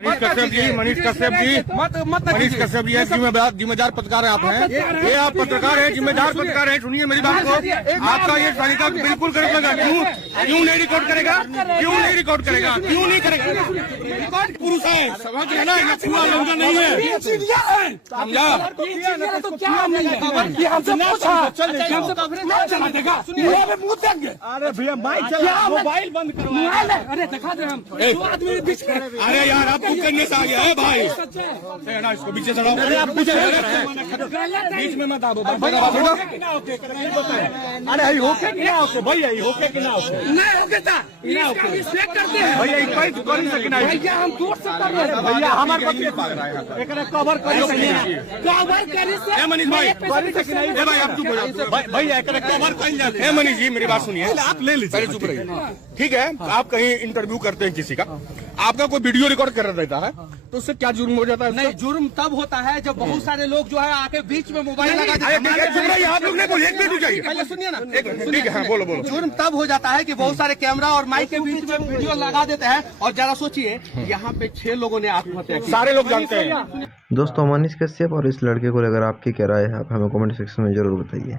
मनीष कश्यप जी जिम्मेदार पत्रकार आप हैं। ये आप पत्रकार हैं, जिम्मेदार पत्रकार हैं। सुनिए मेरी बात को, आपका ये तालिका बिल्कुल गलत लगा। क्यों नहीं रिकॉर्ड करेगा? क्यों नहीं रिकॉर्ड करेगा? क्यों नहीं करेगा? पुरुष है, समझ लेना, नकुआ लंका नहीं है, समझा? अरे भैया मोबाइल बंद करो। अरे दिखा दे हम अरे यार आप बुक करने से आ गया है भाई। ना इसको पीछे चढ़ाओ। बीच में मत आओ। अरे होके कि ना होके भैया, होके कि ना होके नहीं होके था इसका रिस्पेक्ट करते हैं भैया। कोई कर नहीं सकना भैया, हम दूर से कर रहे हैं भैया। हमारे बच्चे एकरा कवर करी सही कवर करी से मनीष भाई करी सकना है भाई। आप चुप हो जाओ भैया, एकरा कवर करी जाते हैं। मनीष जी मेरी बात सुनिए, आप ले लीजिए, पहले चुप रहिए। ठीक है, आप कहीं इंटरव्यू करते हैं किसी का, आपका कोई वीडियो रिकॉर्ड कर देता है तो उससे क्या जुर्म हो जाता है? नहीं, जुर्म तब होता है जब बहुत सारे लोग जो है आके बीच में मोबाइल लगा देते हैं। आप लोग ने बोले एक मिनट चाहिए, पहले सुनिए ना। ठीक है, हाँ बोलो बोलो। जुर्म तब हो जाता है कि बहुत सारे कैमरा और माइक के बीच में वीडियो लगा देते हैं। और जरा सोचिए, यहाँ पे 6 लोगों ने आत्महत्या की। सारे लोग जानते हैं। दोस्तों, मनीष कश्यप और इस लड़के को लेकर आपकी क्या राय है, आप हमें कमेंट सेक्शन में जरूर बताइए।